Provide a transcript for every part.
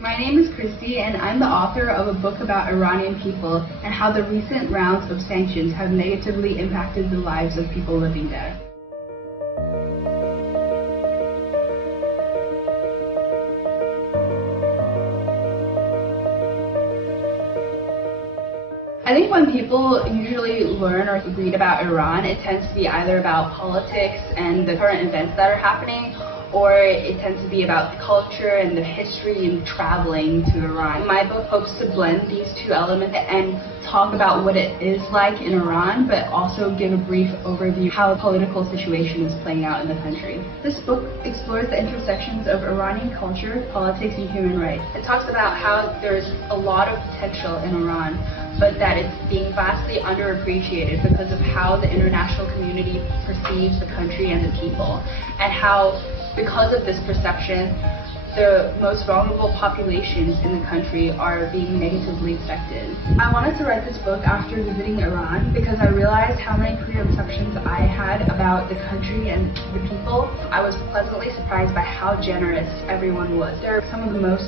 My name is Kristy, and I'm the author of a book about Iranian people and how the recent rounds of sanctions have negatively impacted the lives of people living there. I think when people usually learn or read about Iran, it tends to be either about politics and the current events that are happening, or it tends to be about the culture and the history and traveling to Iran. My book hopes to blend these two elements and talk about what it is like in Iran, but also give a brief overview of how the political situation is playing out in the country. This book explores the intersections of Iranian culture, politics, and human rights. It talks about how there's a lot of potential in Iran, but that it's being vastly underappreciated because of how the international community perceives the country and the people, and how because of this perception, the most vulnerable populations in the country are being negatively affected. I wanted to write this book after visiting Iran because I realized how many preconceptions I had about the country and the people. I was pleasantly surprised by how generous everyone was. They're some of the most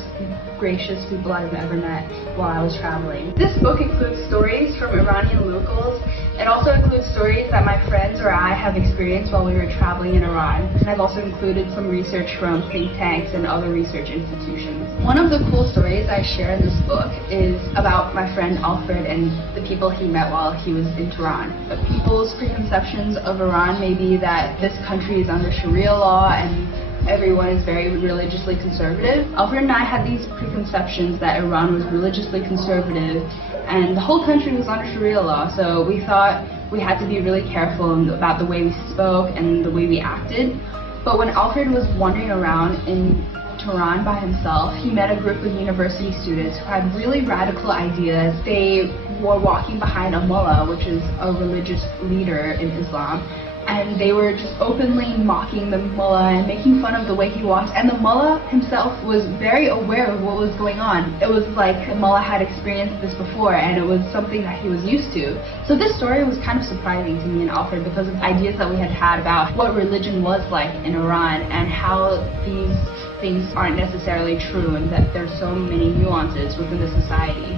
gracious people I've ever met while I was traveling. This book includes stories from Iranian locals. It also includes stories that my friends or I have experienced while we were traveling in Iran. And I've also included some research from think tanks and other research institutions. One of the cool stories I share in this book is about my friend Alfred and the people he met while he was in Tehran. People's preconceptions of Iran may be that this country is under Sharia law and everyone is very religiously conservative. Alfred and I had these preconceptions that Iran was religiously conservative and the whole country was under Sharia law, so we thought we had to be really careful about the way we spoke and the way we acted. But when Alfred was wandering around in Tehran by himself, he met a group of university students who had really radical ideas. They were walking behind a mullah, which is a religious leader in Islam, and they were just openly mocking the mullah and making fun of the way he walks. And the mullah himself was very aware of what was going on. It was like the mullah had experienced this before and it was something that he was used to. So this story was kind of surprising to me and Alfred because of ideas that we had had about what religion was like in Iran and how these things aren't necessarily true and that there's so many nuances within the society.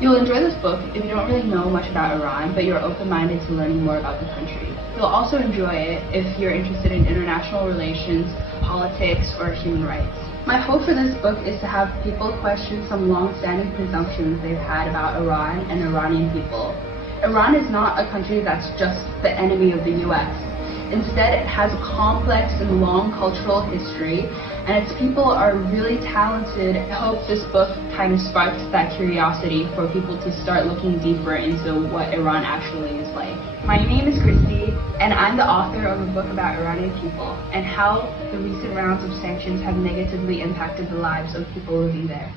You'll enjoy this book if you don't really know much about Iran, but you're open-minded to learning more about the country. You'll also enjoy it if you're interested in international relations, politics, or human rights. My hope for this book is to have people question some long-standing presumptions they've had about Iran and Iranian people. Iran is not a country that's just the enemy of the US. Instead, it has a complex and long cultural history, and its people are really talented. I hope this book kind of sparks that curiosity for people to start looking deeper into what Iran actually is like. My name is Kristy, and I'm the author of a book about Iranian people and how the recent rounds of sanctions have negatively impacted the lives of people living there.